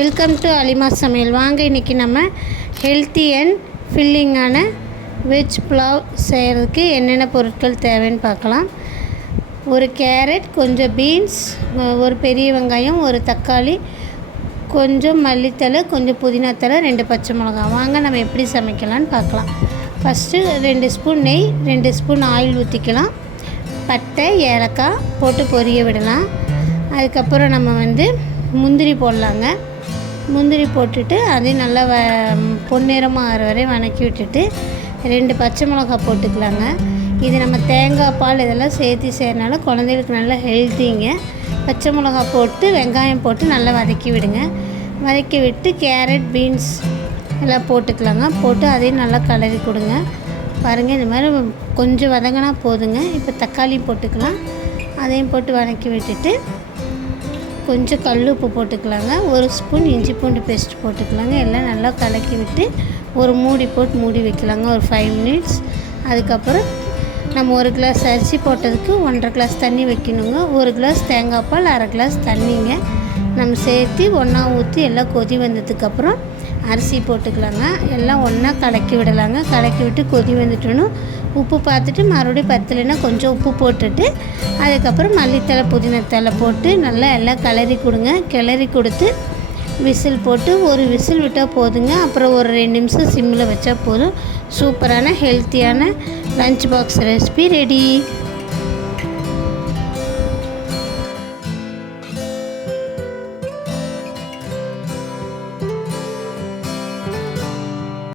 Welcome to Alima சமையல். வாங்க இன்றைக்கி நம்ம ஹெல்த்தி அண்ட் ஃபில்லிங்கான வெஜ் புலாவ் செய்கிறதுக்கு என்னென்ன பொருட்கள் தேவைன்னு பார்க்கலாம். ஒரு கேரட், கொஞ்சம் பீன்ஸ், ஒரு பெரிய வெங்காயம், ஒரு தக்காளி, கொஞ்சம் மல்லித்தழை, கொஞ்சம் புதினாத்தழை, 2 பச்சை மிளகாய். வாங்க நம்ம எப்படி சமைக்கலான்னு பார்க்கலாம். ஃபஸ்ட்டு 2 ஸ்பூன் நெய், 2 ஸ்பூன் ஆயில் ஊற்றிக்கலாம். பட்டை, ஏலக்காய் போட்டு பொரிய விடலாம். அதுக்கப்புறம் நம்ம முந்திரி போடலாங்க. முந்திரி போட்டுட்டு அதையும் நல்லா பொன்னிறமாக ஆகிற வரை வதக்கி விட்டுட்டு 2 பச்சை மிளகாய் போட்டுக்கலாங்க. இது நம்ம தேங்காய் பால் இதெல்லாம் சேர்த்து செய்கிறனால குழந்தைகளுக்கு நல்லா ஹெல்த்திங்க. பச்சை மிளகாய் போட்டு வெங்காயம் போட்டு நல்லா வதக்கி விடுங்க. வதக்கி விட்டு கேரட், பீன்ஸ் எல்லாம் போட்டுக்கலாங்க. போட்டு அதையும் நல்லா கலரி கொடுங்க. பாருங்கள், இந்த மாதிரி கொஞ்சம் வதங்கினா போதுங்க. இப்போ தக்காளி போட்டுக்கலாம். அதையும் போட்டு வதக்கி விட்டுட்டு கொஞ்சம் கல் உப்பு போட்டுக்கலாங்க. 1 ஸ்பூன் இஞ்சி பூண்டு பேஸ்ட் போட்டுக்கலாங்க. எல்லாம் நல்லா கலக்கி விட்டு ஒரு மூடி போட்டு மூடி வைக்கலாங்க ஒரு 5 மினிட்ஸ். அதுக்கப்புறம் நம்ம 1 கிளாஸ் அரிசி போட்டதுக்கு 1.5 கிளாஸ் தண்ணி வைக்கணுங்க. 1 கிளாஸ் தேங்காய் பால், 1/2 கிளாஸ் தண்ணிங்க நம்ம சேர்த்து ஒன்றா ஊற்றி எல்லாம் கொதி வந்ததுக்கப்புறம் அரிசி போட்டுக்கலாங்க. எல்லாம் ஒன்றா கலக்கி விடலாங்க. கலக்கி விட்டு கொதி வந்துட்டோன்னு உப்பு பார்த்துட்டு மறுபடியும் பத்தலைன்னா கொஞ்சம் உப்பு போட்டுட்டு அதுக்கப்புறம் மல்லித்தழை, புதினாத்தழை போட்டு நல்லா எல்லாம் கிளறி கொடுங்க. கிளறி கொடுத்து விசில் போட்டு ஒரு விசில் விட்டால் போதுங்க. அப்புறம் ஒரு 2 நிமிஷம் சிம்மில் வச்சா போதும். சூப்பரான ஹெல்த்தியான லஞ்ச் பாக்ஸ் ரெசிபி ரெடி.